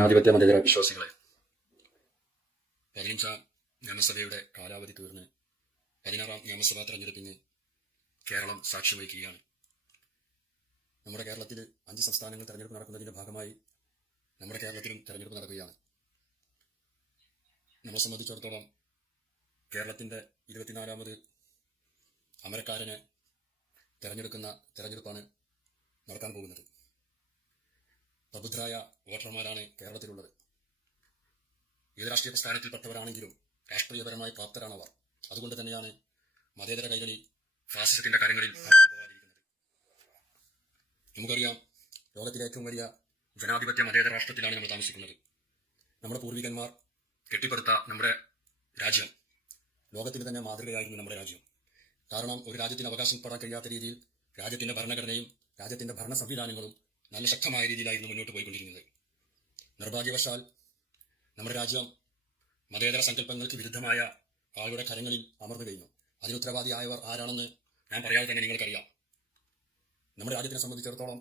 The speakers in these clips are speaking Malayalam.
ജനാധിപത്യ മതേതര വിശ്വാസികളെ, 15ാം നിയമസഭയുടെ കാലാവധി തീർന്ന് 16ാം നിയമസഭാ തെരഞ്ഞെടുപ്പിന് കേരളം സാക്ഷ്യം വഹിക്കുകയാണ്. നമ്മുടെ കേരളത്തിൽ 5 സംസ്ഥാനങ്ങൾ തെരഞ്ഞെടുപ്പ് നടക്കുന്നതിന്റെ ഭാഗമായി നമ്മുടെ കേരളത്തിലും തെരഞ്ഞെടുപ്പ് നടക്കുകയാണ്. നമ്മളെ സംബന്ധിച്ചിടത്തോളം കേരളത്തിന്റെ 24ാമത് അമരക്കാരനെ തെരഞ്ഞെടുക്കുന്ന തെരഞ്ഞെടുപ്പാണ് നടക്കാൻ പോകുന്നത്. പ്രബുദ്ധരായ വോട്ടർമാരാണ് കേരളത്തിലുള്ളത്. ഏത് രാഷ്ട്രീയ പ്രസ്ഥാനത്തിൽപ്പെട്ടവരാണെങ്കിലും രാഷ്ട്രീയപരമായി പ്രാപ്തരാണവർ. അതുകൊണ്ട് തന്നെയാണ് മതേതര കൈരളി ഫാസിസത്തിന്റെ കരങ്ങളിൽ പോകാതിരിക്കുന്നത്. നമുക്കറിയാം, ലോകത്തിലെ ഏറ്റവും വലിയ ജനാധിപത്യ മതേതര രാഷ്ട്രത്തിലാണ് നമ്മൾ താമസിക്കുന്നത്. നമ്മുടെ പൂർവികന്മാർ കെട്ടിപ്പടുത്ത നമ്മുടെ രാജ്യം ലോകത്തിന് തന്നെ മാതൃകയായിരുന്നു നമ്മുടെ രാജ്യം. കാരണം ഒരു രാജ്യത്തിന് അവകാശപ്പെടാൻ കഴിയാത്ത രീതിയിൽ രാജ്യത്തിന്റെ ഭരണഘടനയും രാജ്യത്തിന്റെ ഭരണ സംവിധാനങ്ങളും നല്ല ശക്തമായ രീതിയിലായിരുന്നു മുന്നോട്ട് പോയിക്കൊണ്ടിരുന്നത്. നിർഭാഗ്യവശാൽ നമ്മുടെ രാജ്യം മതേതര സങ്കല്പങ്ങൾക്ക് വിരുദ്ധമായ ആളുടെ കരങ്ങളിൽ അമർന്നു കഴിഞ്ഞു. അതിനുത്തരവാദിയായവർ ആരാണെന്ന് ഞാൻ പറയാതെ തന്നെ നിങ്ങൾക്കറിയാം. നമ്മുടെ രാജ്യത്തിനെ സംബന്ധിച്ചിടത്തോളം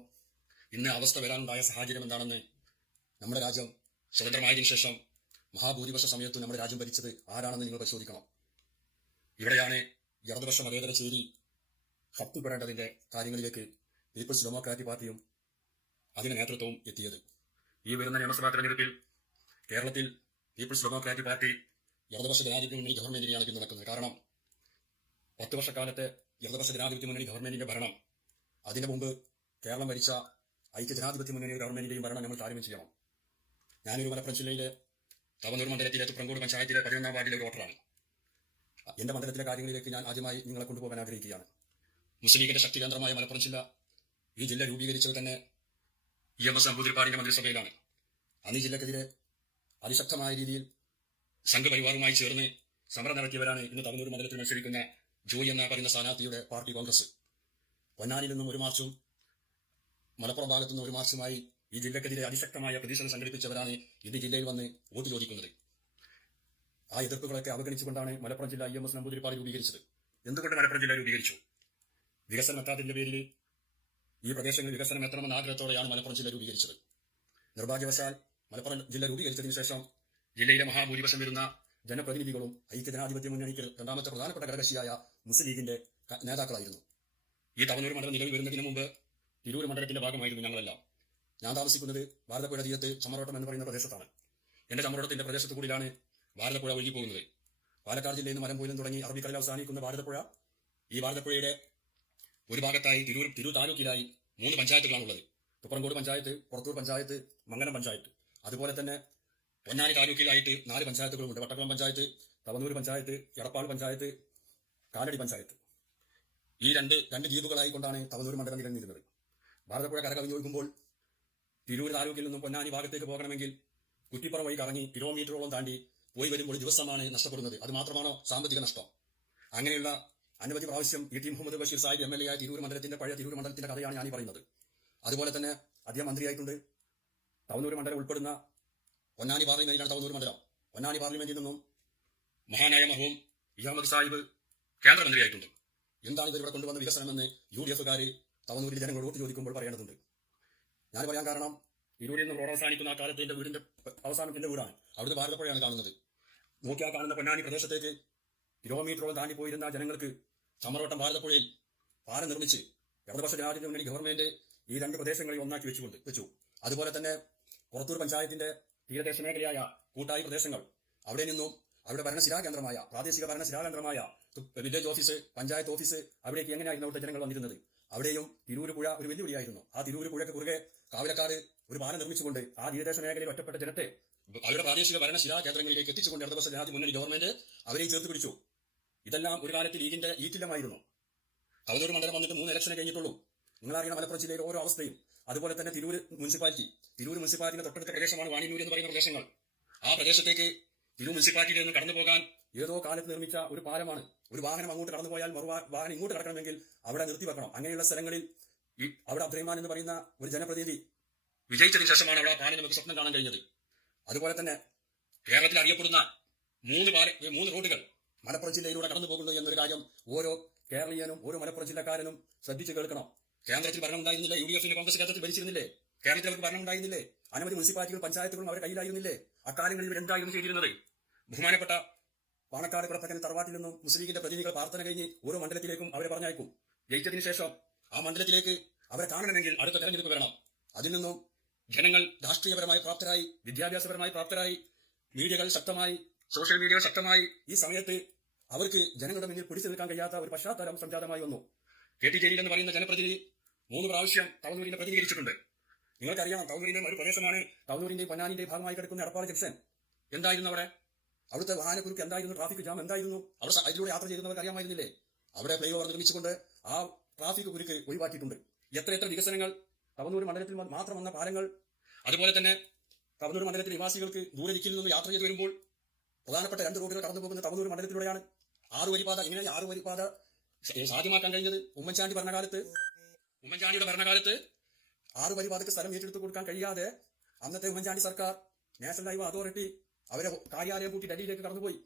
ഇന്ന് അവസ്ഥ വരാനുണ്ടായ സാഹചര്യം എന്താണെന്ന് നമ്മുടെ രാജ്യം സ്വതന്ത്രമായതിനു ശേഷം മഹാഭൂരിപക്ഷ സമയത്ത് നമ്മുടെ രാജ്യം ഭരിച്ചത് ആരാണെന്ന് നിങ്ങൾ പരിശോധിക്കണം. ഇവിടെയാണ് ഇടതുപക്ഷ മതേതര ചേരി ശക്തിപ്പെടേണ്ടതിന്റെ കാര്യങ്ങളിലേക്ക് പീപ്പിൾസ് ഡെമോക്രാറ്റിക് പാർട്ടിയും അതിന്റെ നേതൃത്വവും എത്തിയത്. ഈ വരുന്ന നിയമസഭാ തെരഞ്ഞെടുപ്പിൽ കേരളത്തിൽ പീപ്പിൾസ് ഡെമോക്രാറ്റിക് പാർട്ടി ഇടതുപക്ഷ ജനാധിപത്യ മുന്നണി ഗവൺമെന്റിനെയാണ് പിന്തുണക്കുന്നത്. കാരണം 10 വർഷക്കാലത്തെ ഇടതുപക്ഷ ജനാധിപത്യ മുന്നണി ഗവൺമെന്റിന്റെ ഭരണം, അതിനു മുമ്പ് കേരളം ഭരിച്ച ഐക്യ ജനാധിപത്യ മുന്നണി ഗവൺമെന്റിന്റെയും ഭരണം നമ്മൾ താരതമ്യം ചെയ്യണം. ഞാനൊരു മലപ്പുറം ജില്ലയിലെ തവനൂർ മണ്ഡലത്തിലെ തുപ്രങ്കോട് പഞ്ചായത്തിലെ 11ാം വാർഡിലെ ഒരു വോട്ടറാണ്. എന്റെ മണ്ഡലത്തിലെ കാര്യങ്ങളിലേക്ക് ഞാൻ ആദ്യമായി നിങ്ങളെ കൊണ്ടുപോകാൻ ആഗ്രഹിക്കുകയാണ്. മുസ്ലിം ലീഗിന്റെ ശക്തി കേന്ദ്രമായ മലപ്പുറം ജില്ല, ഈ ജില്ല രൂപീകരിച്ചത് തന്നെ EMS നമ്പൂതിരിപ്പാടിന്റെ മന്ത്രിസഭയിലാണ്. അന്ന് ഈ ജില്ലക്കെതിരെ അതിശക്തമായ രീതിയിൽ സംഘപരിവാറുമായി ചേർന്ന് സമരം നടത്തിയവരാണ് ഇന്ന് തവനൂർ മണ്ഡലത്തിൽ മത്സരിക്കുന്ന ജോയി എന്ന പറയുന്ന സ്ഥാനാർത്ഥിയുടെ പാർട്ടി കോൺഗ്രസ്. പൊന്നാനിയിൽ നിന്നും ഒരു മാർച്ചും മലപ്പുറം ഭാഗത്തു നിന്നും ഒരു മാർച്ചുമായി ഈ ജില്ലക്കെതിരെ അതിശക്തമായ പ്രതിഷേധം സംഘടിപ്പിച്ചവരാണ് ഇന്ന് ജില്ലയിൽ വന്ന് വോട്ട് ചോദിക്കുന്നത്. ആ എതിർപ്പുകളൊക്കെ അവഗണിച്ചുകൊണ്ടാണ് മലപ്പുറം ജില്ല EMS നമ്പൂതിരിപ്പാടി രൂപീകരിച്ചത്. എന്തുകൊണ്ട് മലപ്പുറം ജില്ല രൂപീകരിച്ചു? വികസനം എത്താത്തതിന്റെ പേരിൽ ഈ പ്രദേശങ്ങളിൽ വികസനം എത്തണമെന്ന ആഗ്രഹത്തോടെയാണ് മലപ്പുറം ജില്ല രൂപീകരിച്ചത്. നിർഭാഗ്യവശാൽ മലപ്പുറം ജില്ല രൂപീകരിച്ചതിനു ശേഷം ജില്ലയിലെ മഹാഭൂരിപക്ഷം വരുന്ന ജനപ്രതിനിധികളും ഐക്യ ജനാധിപത്യ മുന്നണിക്ക് 2ാമത്തെ പ്രധാനപ്പെട്ട ഘടകകക്ഷിയായ മുസ്ലിം ലീഗിന്റെ നേതാക്കളായിരുന്നു. ഈ തവനൂർ മണ്ഡലം നിലവിൽ വരുന്നതിന് മുമ്പ് തിരൂർ മണ്ഡലത്തിന്റെ ഭാഗമായിരുന്നു ഞങ്ങളെല്ലാം. ഞാൻ താമസിക്കുന്നത് ഭാരതപ്പുഴ തീരത്ത് ചമ്മറോട്ടം എന്ന് പറയുന്ന പ്രദേശത്താണ്. എന്റെ ചമ്മറോട്ടത്തിന്റെ പ്രദേശത്തു കൂടിയാണ് ഭാരതപ്പുഴ ഒഴുകി പോകുന്നത്. പാലക്കാട് ജില്ലയിൽ നിന്ന് മലമ്പൂരിൽ തുടങ്ങി അറബിക്കടലിൽ അവസാനിക്കുന്ന ഭാരതപ്പുഴ, ഈ ഭാരതപ്പുഴയുടെ ഒരു ഭാഗത്തായി തിരൂർ താലൂക്കിലായി 3 പഞ്ചായത്തുകളാണുള്ളത്. തുപ്രങ്കോട് പഞ്ചായത്ത്, പുറത്തൂർ പഞ്ചായത്ത്, മംഗലം പഞ്ചായത്ത്. അതുപോലെ തന്നെ പൊന്നാനി താലൂക്കിലായിട്ട് 4 പഞ്ചായത്തുകളുണ്ട്. വട്ടക്കുളം പഞ്ചായത്ത്, തവനൂർ പഞ്ചായത്ത്, എടപ്പാൾ പഞ്ചായത്ത്, കാലടി പഞ്ചായത്ത്. ഈ രണ്ട് ദ്വീപുകളായി കൊണ്ടാണ് തവനൂർ മണ്ഡലം നിലനിന്നിരുന്നത്. ഭാരതപ്പുഴ കരകവിഞ്ഞൊഴുകുമ്പോൾ തിരൂർ താലൂക്കിൽ നിന്നും പൊന്നാനി ഭാഗത്തേക്ക് പോകണമെങ്കിൽ കുറ്റിപ്പുറം വഴി കറങ്ങി കിലോമീറ്ററോളം താണ്ടി പോയി വരുമ്പോൾ ദിവസമാണ് നഷ്ടപ്പെടുന്നത്. അത് മാത്രമാണോ സാമ്പത്തിക നഷ്ടം? അങ്ങനെയുള്ള അനവധി പ്രാവശ്യം ET മുഹമ്മദ് ബഷീർ സാഹിബ് MLA ആയ തിരൂർ മണ്ഡലത്തിന്റെ പഴയ തിരൂർ മണ്ഡലത്തിന്റെ കഥയാണ് ഞാൻ ഈ പറയുന്നത്. അതുപോലെ തന്നെ അദ്ദേഹം മന്ത്രിയായിട്ടുണ്ട്. തവനൂർ മണ്ഡലം ഉൾപ്പെടുന്ന പൊന്നാനി പാർലമെന്റിലാണ് തവനൂർ മണ്ഡലം. പൊന്നാനി പാർലമെന്റിൽ നിന്നും മഹാനായ മഹൂം അഹമ്മദ് സാഹിബ് കേന്ദ്രമന്ത്രിയായിട്ടുണ്ട്. എന്താണ് ഇവരിവിടെ കൊണ്ടുവന്ന വികസനമെന്ന് UDF-കാര് തവനൂരിൽ ജനങ്ങൾ വോട്ട് ചോദിക്കുമ്പോൾ പറയേണ്ടതുണ്ട്. ഞാൻ പറയാൻ കാരണം, തിരൂരിൽ നിന്ന് റോഡ് അവസാനിക്കുന്ന ആ കാലത്ത് എന്റെ വീടിന്റെ അവസാനത്തിന്റെ വീടാണ്. അവിടുത്തെ ഭാരതപ്പുഴയാണ് കാണുന്നത്. നോക്കിയാൽ കാണുന്ന പൊന്നാനി പ്രദേശത്തേക്ക് കിലോമീറ്ററോളം താണ്ടി പോയിരുന്ന ജനങ്ങൾക്ക് ചമ്മറോട്ടം ഭാരതപ്പുഴയിൽ പാലം നിർമ്മിച്ച് ഇടതുപക്ഷ ജനാധിപത്യ മുന്നണി ഗവൺമെന്റ് ഈ 2 പ്രദേശങ്ങളിൽ ഒന്നാക്കി വെച്ചു. അതുപോലെ തന്നെ പുറത്തൂർ പഞ്ചായത്തിന്റെ തീരദേശ മേഖലയായ കൂട്ടായി പ്രദേശങ്ങൾ, അവിടെ നിന്നും അവിടെ ഭരണശിലാകേന്ദ്രമായ പ്രാദേശിക ഭരണശിലാകേന്ദ്രമായ വില്ലേജ് ഓഫീസ്, പഞ്ചായത്ത് ഓഫീസ്, അവിടേക്ക് എങ്ങനെയായിരുന്നു അവിടുത്തെ ജനങ്ങൾ വന്നിരുന്നത്? അവിടെയും തിരൂർ പുഴ ഒരു വെല്ലുവിളിയായിരുന്നു. ആ തിരൂർ പുഴയ്ക്ക് കുറുകെ കാവലക്കാട് ഒരു പാലം നിർമ്മിച്ചുകൊണ്ട് ആ തീരദേശ മേഖലയിൽ ഒറ്റപ്പെട്ട ജനത്തെ അവരുടെ പ്രാദേശിക ഭരണശിലാ കേന്ദ്രങ്ങളിലേക്ക് എത്തിച്ചുകൊണ്ട് ഇടതുപക്ഷ ജനാധിപത്യ മുന്നണി ഗവൺമെന്റ് അവരെയും ചേർത്ത് പിടിച്ചു. ഇതെല്ലാം ഒരു കാലത്ത് ലീഗിന്റെ ഈറ്റില്ലമായിരുന്നു. തവനൂർ മണ്ഡലം വന്നിട്ട് 3 ഇലക്ഷൻ കഴിഞ്ഞിട്ടുള്ളൂ. നിങ്ങളറിയണം മലപ്പുറം ജില്ലയിലെ ഓരോ അവസ്ഥയും. അതുപോലെ തന്നെ തിരൂർ മുനിസിപ്പാലിറ്റിയുടെ തൊട്ടടുത്ത പ്രദേശമാണ് വാണിനൂർ എന്ന് പറയുന്ന പ്രദേശങ്ങൾ. ആ പ്രദേശത്തേക്ക് തിരൂർ മുനിസിപ്പാലിറ്റിയിൽ നിന്ന് കടന്നു പോകാൻ ഏതോ കാലത്ത് നിർമ്മിച്ച ഒരു പാലമാണ്. ഒരു വാഹനം അങ്ങോട്ട് കടന്നുപോയാൽ വാഹനം ഇങ്ങോട്ട് കടക്കണമെങ്കിൽ അവിടെ നിർത്തിവെക്കണം. അങ്ങനെയുള്ള സ്ഥലങ്ങളിൽ അവിടെ അബ്ദുറഹ്മാൻ എന്ന് പറയുന്ന ഒരു ജനപ്രതിനിധി വിജയിച്ചതിന് ശേഷമാണ് അവിടെ ആ പാലം നമുക്ക് സ്വപ്നം കാണാൻ കഴിഞ്ഞത്. അതുപോലെ തന്നെ കേരളത്തിൽ അറിയപ്പെടുന്ന 3 റോഡുകൾ മലപ്പുറം ജില്ലയിലൂടെ കടന്നു പോകുന്നു എന്നൊരു കാര്യം ഓരോ കേരളീയനും ഓരോ മലപ്പുറം ജില്ലക്കാരനും ശ്രദ്ധിച്ചു കേൾക്കണം. കേന്ദ്രത്തിൽ ഭരണം ഉണ്ടായിരുന്നില്ല, UDF-ന് കോൺഗ്രസ് കേന്ദ്രത്തിൽ ഭരിച്ചിരുന്നില്ലേ? കേരളത്തിൽ അവർക്ക് ഭരണം ഉണ്ടായിരുന്നില്ലേ? അനവധി മുനിസിപ്പാലിറ്റികൾ പഞ്ചായത്തുകളും അവരുടെ കയ്യിലായിരുന്നില്ലേ? അക്കാലങ്ങളിൽ ഇവർ എന്തായിരുന്നു ചെയ്തിരുന്നത്? ബഹുമാനപ്പെട്ട പാണക്കാട് പ്രവർത്തകൻ തറവാട്ടിൽ നിന്നും മുസ്ലിം ലീഗിന്റെ പ്രതിനിധികൾ പ്രാർത്ഥന കഴിഞ്ഞ് ഓരോ മണ്ഡലത്തിലേക്കും അവരെ പറഞ്ഞയക്കും. ജയിച്ചതിന് ശേഷം ആ മണ്ഡലത്തിലേക്ക് അവരെ കാണണമെങ്കിൽ അടുത്ത തെരഞ്ഞെടുപ്പ് വരണം. അതിൽ നിന്നും ജനങ്ങൾ രാഷ്ട്രീയപരമായി പ്രാപ്തരായി, വിദ്യാഭ്യാസപരമായി പ്രാപ്തരായി, മീഡിയകൾ ശക്തമായി, സോഷ്യൽ മീഡിയകൾ ശക്തമായി, ഈ സമയത്ത് അവർക്ക് ജനങ്ങളുടെ മുന്നിൽ പിടിച്ചു നിൽക്കാൻ കഴിയാത്ത ഒരു പശ്ചാത്തലം സംജാതമായി വന്നു. കെ ടി ജലീൽ എന്ന് പറയുന്ന ജനപ്രതിനിധി 3 പ്രാവശ്യം തവനൂരിനെ പ്രതികരിച്ചിട്ടുണ്ട്. നിങ്ങൾക്കറിയാം, തവനൂരിന്റെ ഒരു പ്രദേശമാണ് തവനൂരിന്റെയും പൊന്നാനിന്റെയും ഭാഗമായി കിടക്കുന്ന എടപ്പാൾ ജംഗ്ഷൻ. എന്തായിരുന്നു അവിടെ? അവിടുത്തെ വാഹനക്കുരുക്ക് എന്തായിരുന്നു? ട്രാഫിക് ജാം എന്തായിരുന്നു? അവിടെ അതിലൂടെ യാത്ര ചെയ്യുന്നവർക്ക് അറിയാമായിരുന്നില്ലേ? അവിടെ ഫ്ലൈ ഓവർ നിർമ്മിച്ചുകൊണ്ട് ആ ട്രാഫിക് കുരുക്ക് ഒഴിവാക്കിയിട്ടുണ്ട്. എത്ര വികസനങ്ങൾ! തവനൂർ മണ്ഡലത്തിൽ മാത്രം വന്ന പാലങ്ങൾ. അതുപോലെ തന്നെ തവനൂർ മണ്ഡലത്തിലെ നിവാസികൾക്ക് ദൂരദിക്കിൽ നിന്ന് യാത്ര ചെയ്തു വരുമ്പോൾ പ്രധാനപ്പെട്ട 2 റോഡുകൾ കടന്നു പോകുന്ന തവനൂർ മണ്ഡലത്തിലൂടെയാണ്. 6 വരിപ്പാത. ഇങ്ങനെ 6 വരിപ്പാത സാധ്യമാക്കാൻ കഴിഞ്ഞത് ഉമ്മൻചാണ്ടിയുടെ ഭരണകാലത്ത് 6 വരിപ്പാതയ്ക്ക് സ്ഥലം ഏറ്റെടുത്ത് കൊടുക്കാൻ കഴിയാതെ അന്നത്തെ ഉമ്മൻചാണ്ടി സർക്കാർ, നാഷണൽ ഹൈവേ അതോറിറ്റി അവരെ കാര്യാലയം കൂട്ടി ഡൽഹിയിലേക്ക് കടന്നുപോയി.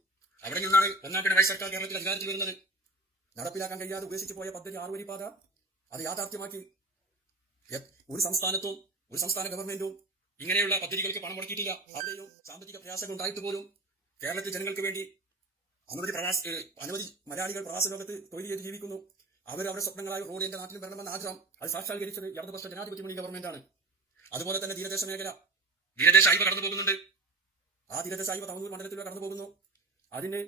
അവിടെ നിന്നാണ് 1ാം പിണറായി സർക്കാർ കേരളത്തിൽ അധികാരത്തിൽ വരുന്നത്. നടപ്പിലാക്കാൻ കഴിയാതെ ഉപേക്ഷിച്ചു പോയ പദ്ധതി 6 വരിപ്പാത അത് യാഥാർത്ഥ്യമാക്കി. ഒരു സംസ്ഥാനത്തും ഒരു സംസ്ഥാന ഗവൺമെന്റും ഇങ്ങനെയുള്ള പദ്ധതികൾക്ക് പണം മുടക്കിയിട്ടില്ല. അവിടെയും സാമ്പത്തിക പ്രയാസങ്ങൾ ഉണ്ടായിട്ട് പോലും കേരളത്തിൽ ജനങ്ങൾക്ക് വേണ്ടി അനവധി മലയാളികൾ പ്രവാസ ലോകത്ത് തൊഴിൽ ചെയ്ത് ജീവിക്കുന്നു. അവരുടെ സ്വപ്നങ്ങളായ റോഡ് എന്റെ നാട്ടിൽ വരണമെന്ന ആഗ്രഹം അത് സാക്ഷാത്കരിച്ചത് ഇടതുപക്ഷ ജനാധിപത്യ മുന്നണി ഗവൺമെന്റാണ്. അതുപോലെ തന്നെ തീരദേശ മേഖല, തീരദേശ ഹൈവേ കടന്നു പോകുന്നുണ്ട്. ആ തീരദേശ ഹൈവേ തവനൂർ മണ്ഡലത്തിലൂടെ കടന്നു പോകുന്നു. അതിന്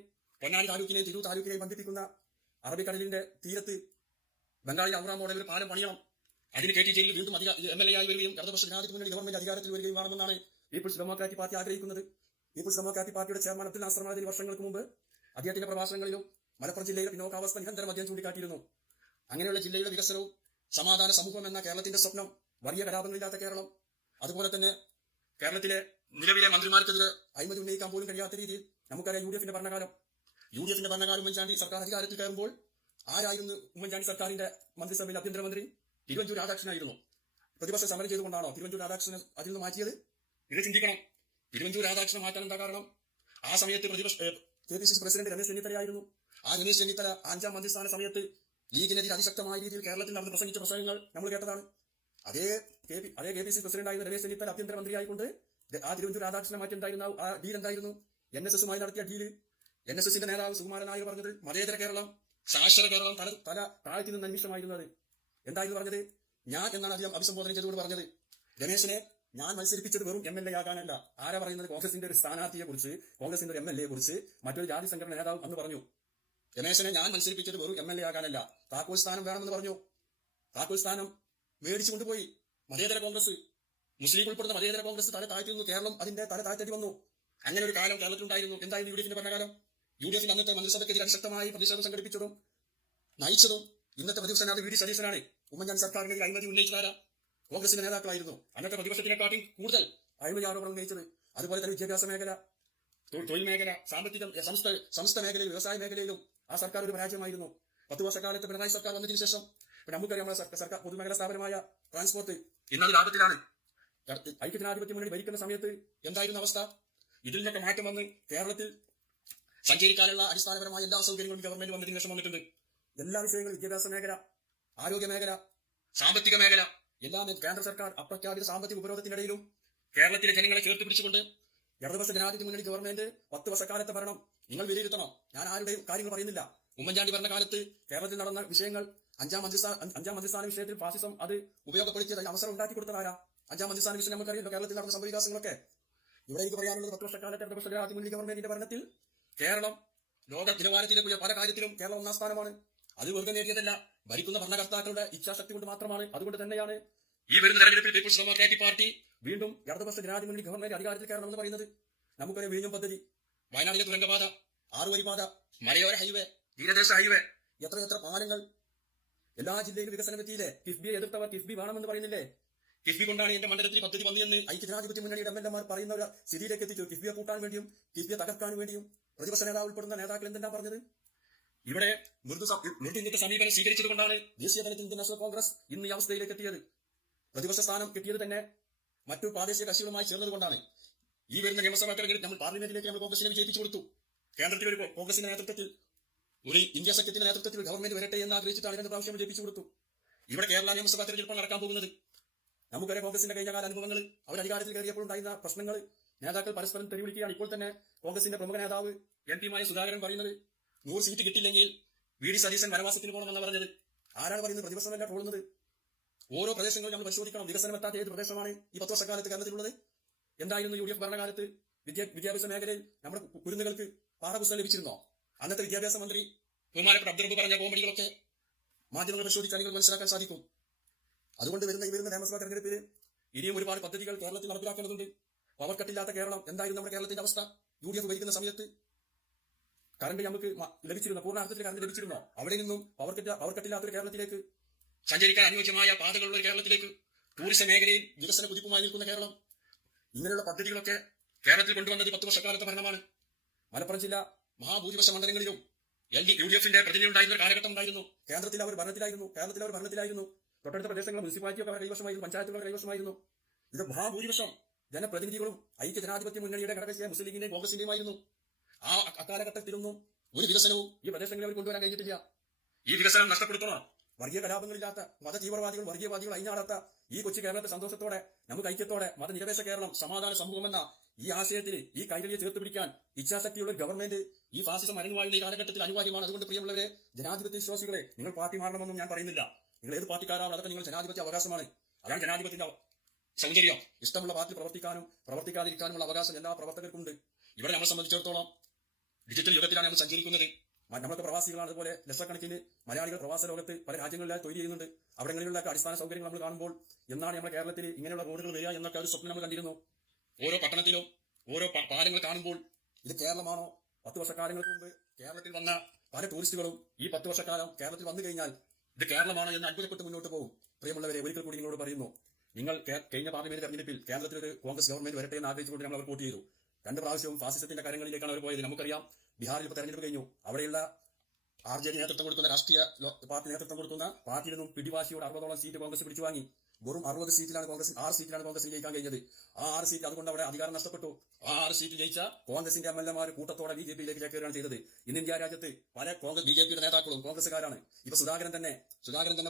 പൊന്നാനി താലൂക്കിനെയും തിരൂർ താലൂക്കിനെയും ബന്ധിപ്പിക്കുന്ന അറബിക്കടലിന്റെ തീരത്ത് ബംഗാളിലെ ഔറ മോഡൽ ഒരു പാലം പണിയണം. അതിന് കെ ടി ജലീൽ വീണ്ടും MLA ആയി വരികയും ഇടതുപക്ഷ ജനാധിപത്യ മുന്നണി ഗവൺമെന്റ് അധികാരത്തിൽ വരികയും വേണമെന്നാണ് പീപ്പിൾസ് ഡെമോക്രാറ്റിക് പാർട്ടി ആഗ്രഹിക്കുന്നത്. പീപ്പിൾസ് ഡെമോക്രാറ്റിക് പാർട്ടിയുടെ ചെയർമാൻ അബ്ദുൽ നാസർ മദനി വർഷങ്ങൾക്ക് മുമ്പ് അദ്ദേഹത്തിന്റെ പ്രഭാഷണങ്ങളിലും മലപ്പുറം ജില്ലയിലെ പിന്നോക്കാവസ്ഥ നിരന്തരം അദ്ദേഹം ചൂണ്ടിക്കാട്ടിയിരുന്നു. അങ്ങനെയുള്ള ജില്ലയുടെ വികസനവും സമാധാന സമൂഹം എന്ന കേരളത്തിന്റെ സ്വപ്നം, വലിയ കലാപങ്ങളില്ലാത്ത കേരളം, അതുപോലെ തന്നെ കേരളത്തിലെ നിലവിലെ മന്ത്രിമാർക്കെതിരെ അഴിമതി ഉന്നയിക്കാൻ പോലും കഴിയാത്ത രീതിയിൽ നമുക്കറിയാം യു.ഡി.എഫിന്റെ ഭരണകാലം ഉമ്മൻചാണ്ടി സർക്കാർ അധികാരത്തിൽ കയറുമ്പോൾ ആരായിരുന്നു ഉമ്മൻചാണ്ടി സർക്കാരിന്റെ മന്ത്രിസഭയിൽ ആഭ്യന്തരമന്ത്രി? തിരുവഞ്ചൂർ രാധാകൃഷ്ണനായിരുന്നു. പ്രതിപക്ഷ സമരം ചെയ്തുകൊണ്ടാണോ തിരുവഞ്ചൂർ രാധാകൃഷ്ണൻ അതിൽ നിന്ന് മാറ്റിയത്? ഇത് ചിന്തിക്കണം. തിരുവഞ്ചൂർ രാധാകൃഷ്ണൻ മാറ്റാൻ എന്താ കാരണം? ആ സമയത്ത് KPCC പ്രസിഡന്റ് രമേശ് ചെന്നിത്തലയായിരുന്നു. ആ രമേശ് ചെന്നിത്തല 5ാം മന്ത്രിസ്ഥാന സമയത്ത് ലീഗിനെതിരെ അതിശക്തമായ രീതിയിൽ കേരളത്തിൽ നടന്ന് പ്രസംഗിച്ച പ്രസംഗങ്ങൾ നമ്മൾ കേട്ടതാണ്. അതേ KPCC പ്രസിഡന്റായിരുന്ന രമേശ് ചെന്നിത്തല ആഭ്യന്തരമന്ത്രിയായിക്കൊണ്ട് ആ തിരുവഞ്ചൂർ രാധാകൃഷ്ണൻ മാറ്റിണ്ടായിരുന്ന ആ ഡീൽ എന്തായിരുന്നു? NSSുമായി നടത്തിയ ഡീല്. NSSന്റെ നേതാവ് സുകുമാരൻ നായർ പറഞ്ഞത് മതേതര കേരളം, സാക്ഷര കേരളം തല താഴ്ത്തി നിന്ന് അന്വേഷണമായിരുന്നത്. എന്തായിരുന്നു പറഞ്ഞത്? ഞാൻ എന്നാണ് അദ്ദേഹം അഭിസംബോധന ചെയ്തുകൊണ്ട് പറഞ്ഞത്. രമേശിനെ ഞാൻ മത്സരിപ്പിച്ചത് വെറും MLA ആകാനല്ല. ആരാ പറയുന്നത്? കോൺഗ്രസിന്റെ ഒരു സ്ഥാനാർത്ഥിയെ കുറിച്ച്, കോൺഗ്രസിന്റെ ഒരു MLA കുറിച്ച് മറ്റൊരു ജാതി സംഘടന നേതാവ് അന്ന് പറഞ്ഞു. രമേശിനെ ഞാൻ മത്സരിപ്പിച്ചത് വെറും MLA ആകാനല്ല, താക്കോൽ സ്ഥാനം വേണമെന്ന് പറഞ്ഞു. താക്കോൽ സ്ഥാനം മേടിച്ചു കൊണ്ടുപോയി മതേതര കോൺഗ്രസ്, മുസ്ലിം ഉൾപ്പെടുന്ന മതേതര കോൺഗ്രസ് തല താഴ്ത്തി നിന്നു. കേരളം അതിന്റെ തല താഴ്ത്തേണ്ടി വന്നു. അങ്ങനെ ഒരു കാലം കേരളത്തിലുണ്ടായിരുന്നു. എന്തായിരുന്നു യു.ഡി.എഫിന്റെ ഭരണകാലം? യു.ഡി.എഫിന്റെ അന്നത്തെ മന്ത്രിസഭയ്ക്കെതിരെ അതിശക്തമായി പ്രതിഷേധം സംഘടിപ്പിച്ചതും നയിച്ചതും ഇന്നത്തെ പ്രതിപക്ഷ നേതാവ് വി.ഡി. സതീശനാണ്. ഉമ്മൻചാണ്ടി സർക്കാരിനെതിരെ അഴിമതി ഉന്നയിച്ചതാരാ? കോൺഗ്രസിന്റെ നേതാക്കളായിരുന്നു. അന്നത്തെ പ്രതിപക്ഷത്തിനെക്കാട്ടും കൂടുതൽ അഴിമതി ആരോപണം ഉന്നയിച്ചത്. അതുപോലെ തന്നെ വിദ്യാഭ്യാസ മേഖല, തൊഴിൽ മേഖല, സാമ്പത്തിക സംസ്ഥ മേഖലയിലും വ്യവസായ മേഖലയിലും ആ സർക്കാർ ഒരു പരാജയമായിരുന്നു. 10 വർഷക്കാലത്ത് പിണറായി സർക്കാർ വന്നതിന് ശേഷം നമുക്കറിയാം സർക്കാർ പൊതുമേഖലാ സ്ഥാപനമായ ട്രാൻസ്പോർട്ട് ഇന്നത് ലാഭത്തിലാണ്. ഐക്യജനാധിപത്യ മുന്നണി ഭരിക്കുന്ന സമയത്ത് എന്തായിരുന്നു അവസ്ഥ? ഇതിൽ നിന്നൊക്കെ മാറ്റം വന്ന് കേരളത്തിൽ സഞ്ചരിക്കാനുള്ള അടിസ്ഥാനപരമായ എല്ലാ സൗകര്യങ്ങളും ഗവൺമെന്റ് വന്നതിന് ശേഷം വന്നിട്ടുണ്ട്. എല്ലാ വിഷയങ്ങളും, വിദ്യാഭ്യാസ മേഖല, ആരോഗ്യ മേഖല, സാമ്പത്തിക മേഖല, എല്ലാം കേന്ദ്ര സർക്കാർ അപ്രഖ്യാപിത സാമ്പത്തിക ഉപരോധത്തിനിടയിലും കേരളത്തിലെ ജനങ്ങളെ ചേർത്ത് പിടിച്ചുകൊണ്ട് ഇടതുപക്ഷ ജനാധിപത്യ മുന്നണി ഗവൺമെന്റ് 10 വർഷക്കാലത്തെ ഭരണം നിങ്ങൾ വിലയിരുത്തണം. ഞാൻ ആരുടെയും കാര്യങ്ങൾ പറയുന്നില്ല. ഉമ്മൻചാണ്ടി ഭരണകാലത്ത് കേരളത്തിൽ നടന്ന വിഷയങ്ങൾ, 5ാം മന്ത്രിസ്ഥാന വിഷയത്തിൽ ഫാസിസം അത് ഉപയോഗപ്പെടുത്തിയത്, അവസരം ഉണ്ടാക്കി കൊടുത്തതാരാ? 5ാം മന്ത്രിസ്ഥാന വിഷയം നമുക്കറിയാലോ, കേരളത്തിൽ നടന്ന സംഭവവികാസങ്ങളൊക്കെ. ഇവിടെ എനിക്ക് പറയാനുള്ളത് 10 വർഷക്കാലത്തെ ഇടതുപക്ഷ ജനാധിപത്യ മുന്നണി ഗവൺമെന്റിന്റെ ഭരണത്തിൽ കേരളം ലോക നിലവാരത്തിലേക്ക് പല കാര്യത്തിലും കേരളം 1ാം സ്ഥാനമാണ്. അത് വെറുതെ നേടിയതല്ല, ഭരിക്കുന്ന ഭരണകർത്താക്കളുടെ ഇച്ഛാശക്തി കൊണ്ട് മാത്രമാണ്. അതുകൊണ്ട് തന്നെയാണ് ഈ വരുന്ന തെരഞ്ഞെടുപ്പിൽ പീപ്പിൾസ് ഡെമോക്രാറ്റിക് പാർട്ടി വീണ്ടും ഇടതുപക്ഷ ജനാധിപത്യ മുന്നണി ഗവൺമെന്റ് അധികാരത്തിൽ കയറണമെന്ന് പറയുന്നത്. നമുക്കൊരു വിഴിഞ്ഞം പദ്ധതി, വയനാട്ടിലെ തുരങ്കപാത, 6 വരിപ്പാത, മലയോര ഹൈവേ, തീരദേശ ഹൈവേ, എത്ര പാലങ്ങൾ, എല്ലാ ജില്ലയിലും വികസനം എത്തിയില്ലേ? കിഫ്ബിയെ എതിർത്തവർ കിഫ്ബി വേണമെന്ന് പറയുന്നില്ലേ? കിഫ്ബി കൊണ്ടാണ് എന്റെ മണ്ഡലത്തിൽ പദ്ധതി വന്നതെന്ന് ഐക്യജനാധിപത്യ മുന്നണിയുടെ MLA പറയുന്ന ഒരു സ്ഥിതിയിലേക്ക് എത്തിച്ചു. കിഫ്ബിയെ കൂട്ടാൻ വേണ്ടിയും കിഫ്ബിയെ തകർക്കാൻ വേണ്ടിയും പ്രതിപക്ഷ നേതാവ് ഉൾപ്പെടുന്ന നേതാക്കൾ എന്തെല്ലാം പറഞ്ഞത്? ഇവിടെ മൃദുനിന്റെ സമീപനം സ്വീകരിച്ചതുകൊണ്ടാണ് ദേശീയ തലത്തിൽ ഇന്ത്യൻ നാഷണൽ കോൺഗ്രസ് ഇന്ന് ഈ അവസ്ഥയിലേക്ക് എത്തിയത്. പ്രതിപക്ഷ സ്ഥാനം കിട്ടിയത് തന്നെ മറ്റു പ്രാദേശിക കക്ഷികളുമായി ചേർന്നതുകൊണ്ടാണ്. ഈ വരുന്ന നിയമസഭാ തെരഞ്ഞെടുപ്പ് നമ്മൾ പാർലമെന്റിലേക്ക് നമ്മൾ കോൺഗ്രസിനെ വിജയിപ്പിച്ചു കൊടുത്തു. കേന്ദ്രത്തിൽ ഒരു കോൺഗ്രസിന്റെ നേതൃത്വത്തിൽ ഒരു ഇന്ത്യ സഖ്യത്തിന്റെ നേതൃത്വത്തിൽ ഗവൺമെന്റ് വരട്ടെ എന്ന് ആഗ്രഹിച്ചിട്ടാണ് 2 പ്രാവശ്യം വിജയിപ്പിച്ചു കൊടുത്തു. ഇവിടെ കേരള നിയമസഭാ തെരഞ്ഞെടുപ്പ് നടക്കാൻ പോകുന്നത്. നമുക്കൊരു കോൺഗ്രസിന്റെ കഴിഞ്ഞ കാല അനുഭവങ്ങൾ, അവർ അധികാരത്തിൽ കയറിയപ്പോൾ ഉണ്ടായിരുന്ന പ്രശ്നങ്ങൾ, നേതാക്കൾ പരസ്പരം തെരുവിളിക്കുകയാണ്. ഇപ്പോൾ തന്നെ കോൺഗ്രസിന്റെ പ്രമുഖ നേതാവ് MP-മായ സുധാകരൻ പറയുന്നത് 100 സീറ്റ് കിട്ടില്ലെങ്കിൽ VD സതീശൻ വനവാസത്തിന് പോകണമെന്ന് പറഞ്ഞത്. ആരാണ് പറയുന്നത്? പ്രതിപക്ഷമല്ല ട്രോളുന്നത്. ഓരോ പ്രദേശങ്ങളും നമ്മൾ പരിശോധിക്കണം. വികസനമെത്താത്ത ഏത് പ്രദേശമാണ് ഈ 10 വർഷക്കാലത്ത് കേരളത്തിലുള്ളത്? എന്തായിരുന്നു UDF ഭരണകാലത്ത് വിദ്യാഭ്യാസ മേഖലയിൽ നമ്മുടെ കുരുന്നുകൾക്ക് പാഠപുസ്തകം ലഭിച്ചിരുന്നോ? അന്നത്തെ വിദ്യാഭ്യാസ മന്ത്രി ബഹുമാനപ്പെട്ട അബ്ദുറബ്ബ് പറഞ്ഞ കോമഡികളൊക്കെ മാധ്യമങ്ങൾ പരിശോധിച്ചാൽ നിങ്ങൾക്ക് മനസ്സിലാക്കാൻ സാധിക്കും. അതുകൊണ്ട് വരുന്ന നിയമസഭാ തെരഞ്ഞെടുപ്പിൽ ഇനിയും ഒരുപാട് പദ്ധതികൾ കേരളത്തിൽ നടപ്പിലാക്കേണ്ടതുണ്ട്. പവർ കട്ടില്ലാത്ത കേരളം. എന്തായിരുന്നു നമ്മുടെ കേരളത്തിന്റെ അവസ്ഥ? UDF ഭരിക്കുന്ന സമയത്ത് കറണ്ട് നമുക്ക് ലഭിച്ചിരുന്നോ? പൂർണ്ണാർത്ഥത്തിൽ കറണ്ട് ലഭിച്ചിരുന്നോ? അവിടെ നിന്നും പവർ കട്ടില്ലാത്തൊരു കേരളത്തിലേക്ക്, സഞ്ചരിക്കാൻ അനുയോജ്യമായ പാതകളുള്ള ഒരു കേരളത്തിലേക്ക്, ടൂറിസം മേഖലയിൽ വികസന കുതിപ്പുമായി നിൽക്കുന്ന കേരളം, ഇങ്ങനെയുള്ള പദ്ധതികളൊക്കെ കേരളത്തിൽ കൊണ്ടുവന്നത് 10 വർഷക്കാലത്തെ ഭരണമാണ്. മലപ്പുറം ജില്ല മഹാഭൂരിപക്ഷ മണ്ഡലങ്ങളിലും UDF-ന്റെ പ്രതിനിധി ഉണ്ടായിരുന്ന കാലഘട്ടം ഉണ്ടായിരുന്നു. കേരളത്തിൽ അവർ ഭരണത്തിലായിരുന്നു. തൊട്ടടുത്ത പ്രദേശങ്ങൾ മുനിസിപ്പാലിറ്റിയൊക്കെ അവരുടെ കൈവശമായിരുന്നു, പഞ്ചായത്തുകളുടെ കൈവശമായിരുന്നു. ഇത് മഹാഭൂരിപക്ഷം ജനപ്രതിനിധികളും ഐക്യ ജനാധിപത്യ മുന്നണിയുടെ ഘടകകക്ഷിയായ മുസ്ലിം ലീഗിന്റെയും കോൺഗ്രസിന്റെയുമായിരുന്നു. ആ അക്കാലഘട്ടത്തിലൊന്നും ഒരു വികസനവും ഈ പ്രദേശങ്ങളിൽ അവർ കൊണ്ടുവരാൻ കഴിഞ്ഞിട്ടില്ല. ഈ വികസനം നഷ്ടപ്പെടുത്തണം. വർഗീയ കലാപങ്ങളില്ലാത്ത, മത തീവ്രവാദികൾ, വർഗീയവാദികൾ അഴിഞ്ഞാടാത്ത ഈ കൊച്ചു കേരളത്തെ സന്തോഷത്തോടെ, നമുക്ക് ഐക്യത്തോടെ മതനിരപേക്ഷ കേരളം, സമാധാന സമൂഹമെന്ന ഈ ആശയത്തിൽ ഈ കൈരളിയെ ചേർത്ത് പിടിക്കാൻ ഇച്ഛാശക്തിയുള്ള ഗവൺമെന്റ് ഈ ഫാസിസം അരങ്ങുവാഴുന്ന ഈ കാലഘട്ടത്തിൽ അനിവാര്യമാണ്. അതുകൊണ്ട് പ്രിയമുള്ളവരെ, ജനാധിപത്യ വിശ്വാസികളെ, നിങ്ങൾ പാർട്ടി മാറണമെന്നും ഞാൻ പറയുന്നില്ല. നിങ്ങൾ ഏത് പാർട്ടിക്കാരാണ്, അതൊക്കെ നിങ്ങൾ ജനാധിപത്യ അവകാശമാണ്. അതാണ് ജനാധിപത്യത്തിന്റെ സൗന്ദര്യം. ഇഷ്ടമുള്ള പാർട്ടി പ്രവർത്തിക്കാനും പ്രവർത്തിക്കാതിരിക്കാനുമുള്ള അവകാശം എല്ലാ പ്രവർത്തകർക്കുണ്ട്. ഇവിടെ നമ്മളെ സംബന്ധിച്ചിടത്തോളം ഡിജിറ്റൽ യുഗത്തിലാണ് നമ്മൾ സഞ്ചരിക്കുന്നത്. നമ്മളൊക്കെ പ്രവാസികളാണ്. അതുപോലെ ലക്ഷക്കണക്കിന് മലയാളികൾ പ്രവാസ ലോകത്ത് പല രാജ്യങ്ങളിലായി തൊഴിൽ ചെയ്യുന്നുണ്ട്. അവിടങ്ങളിലുള്ള അടിസ്ഥാന സൗകര്യങ്ങൾ നമ്മൾ കാണുമ്പോൾ എന്നാണ് നമ്മുടെ കേരളത്തിൽ ഇങ്ങനെയുള്ള റോഡുകൾ വരിക എന്നൊക്കെ ഒരു സ്വപ്നം നമ്മൾ കണ്ടിരുന്നു. ഓരോ പട്ടണത്തിലും ഓരോ പാലങ്ങൾ കാണുമ്പോൾ ഇത് കേരളമാണോ? 10 വർഷക്കാലങ്ങൾക്ക് മുമ്പ് കേരളത്തിൽ വന്ന പല ടൂറിസ്റ്റുകളും ഈ 10 വർഷക്കാലം കേരളത്തിൽ വന്നു കഴിഞ്ഞാൽ ഇത് കേരളമാണോ എന്ന് അത്ഭുതപ്പെട്ട് മുന്നോട്ട് പോകും. പ്രിയമുള്ളവരെ, ഒരിക്കൽ കൂടി നിങ്ങളോട് പറയുന്നു, നിങ്ങൾ കഴിഞ്ഞ പാർലമെന്റ് തെരഞ്ഞെടുപ്പിൽ കേരളത്തിൽ ഒരു കോൺഗ്രസ് ഗവൺമെന്റ് വരട്ടെ എന്ന് ആഗ്രഹിച്ചുകൊണ്ട് നമ്മൾ അവർ വോട്ട് ചെയ്തു. 2 പ്രാവശ്യവും ഫാസിസത്തിന്റെ കാര്യങ്ങളിലേക്കാണ് അവർ പോയത്. നമുക്കറിയാം, ബീഹാറിൽ ഇപ്പോൾ തെരഞ്ഞെടുപ്പ് കഴിഞ്ഞു. അവിടെയുള്ള RJD നേതൃത്വം കൊടുക്കുന്ന രാഷ്ട്രീയ പാർട്ടി നേതൃത്വം കൊടുക്കുന്ന പാർട്ടിയിൽ നിന്നും പിടിവാശിയോട് 60ഓളം സീറ്റ് കോൺഗ്രസ് പിടിച്ചു വാങ്ങി. വെറും 60 സീറ്റിലാണ് കോൺഗ്രസ് 6 സീറ്റിലാണ് കോൺഗ്രസിന് ജയിക്കാൻ കഴിഞ്ഞത്. ആ 6 സീറ്റ് അതുകൊണ്ട് അവിടെ അധികാരം നഷ്ടപ്പെട്ടു. ആ 6 സീറ്റ് ജയിച്ച കോൺഗ്രസിന്റെ MLA-മാർ കൂട്ടത്തോടെ BJP-യിലേക്ക് ചേക്കേറുകയാണ് ചെയ്തത്. ഇന്ന് ഇന്ത്യ രാജ്യത്ത് പല BJP-യുടെ നേതാക്കളും കോൺഗ്രസ്സുകാരാണ്. ഇപ്പൊ സുധാകരൻ തന്നെ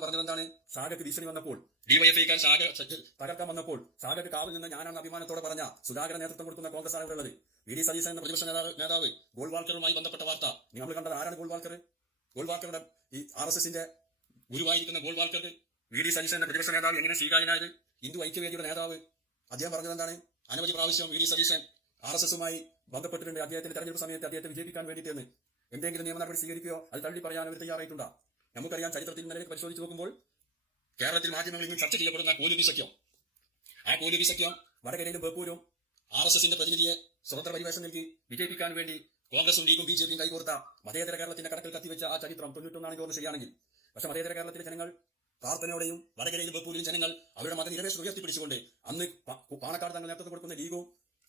പറഞ്ഞത് എന്താണ്? ഷാഗക്ക് ഭീഷണി വന്നപ്പോൾ, DYFI-ക്കാർ ഷാഗ തകർക്കാൻ വന്നപ്പോൾ ഷാഗക്ക് കാവിൽ നിന്ന് ഞാനാണ് അഭിമാനത്തോടെ പറഞ്ഞ സുധാകരൻ നേതൃത്വം കൊടുക്കുന്ന കോൺഗ്രസ് ആണ് ഉള്ളത്. VD സതീശൻ എന്ന പ്രതിപക്ഷ നേതാവ് ഗോൾവാൾക്കറുമായി ബന്ധപ്പെട്ട വാർത്ത നമ്മൾ കണ്ടത്. ആരാണ് ഗോൾവാൾക്കറുടെ ഈ RSS-ന്റെ ഗുരുവായിരിക്കുന്ന ഗോൾവാൾക്കർക്ക് VD സതീശൻ എന്ന പ്രതിപക്ഷ നേതാവ് എങ്ങനെ സ്വീകാര്യനായത്? ഹിന്ദു ഐക്യവേദിയുടെ നേതാവ് അദ്ദേഹം പറഞ്ഞത് എന്താണ്? അനവധി പ്രാവശ്യം VD സതീശൻ RSS-മായി ബന്ധപ്പെട്ടിട്ടുണ്ട്. അദ്ദേഹത്തിന്റെ തെരഞ്ഞെടുപ്പ് സമയത്ത് അദ്ദേഹത്തെ വിജയിപ്പിക്കാൻ വേണ്ടിയിട്ടെന്ന് എന്തെങ്കിലും നിയമ നടപടി സ്വീകരിക്കുകയോ അത് തള്ളി പറയാൻ അവർ തയ്യാറായിട്ടുണ്ടോ? നമുക്കറിയാം, ചരിത്രത്തിൽ നിലയിൽ പരിശോധിച്ച് നോക്കുമ്പോൾ കേരളത്തിൽ മാധ്യമങ്ങളിൽ നിന്ന് ചർച്ച ചെയ്യപ്പെടുന്ന കോലൂബി സഖ്യം, ആ കോലൂബി സഖ്യം വടകരയിലും ബേപ്പൂരും RSS-ന്റെ പ്രതിനിധിയെ സ്വതന്ത്ര പരിവേഷം നൽകി വിജയിപ്പിക്കാൻ വേണ്ടി കോൺഗ്രസും ലീഗും BJP-യും കൈകോർത്ത മതേതര കേരളത്തിന്റെ കടക്കൽ കത്തിവെച്ച ആ ചരിത്രം 91 ഓർമ്മ ശരിയാണെങ്കിൽ, പക്ഷെ മതേതര കേരളത്തിലെ ജനങ്ങൾ പ്രാർത്ഥനയോടെയും വടകരയിലും ബേപ്പൂരിലും ജനങ്ങൾ അവരുടെ മതനിരപേക്ഷത ഉയർത്തിപ്പിടിച്ചുകൊണ്ട് അന്ന് പാണക്കാട് തങ്ങൾ നേതൃത്വം കൊടുക്കുന്ന ലീഗും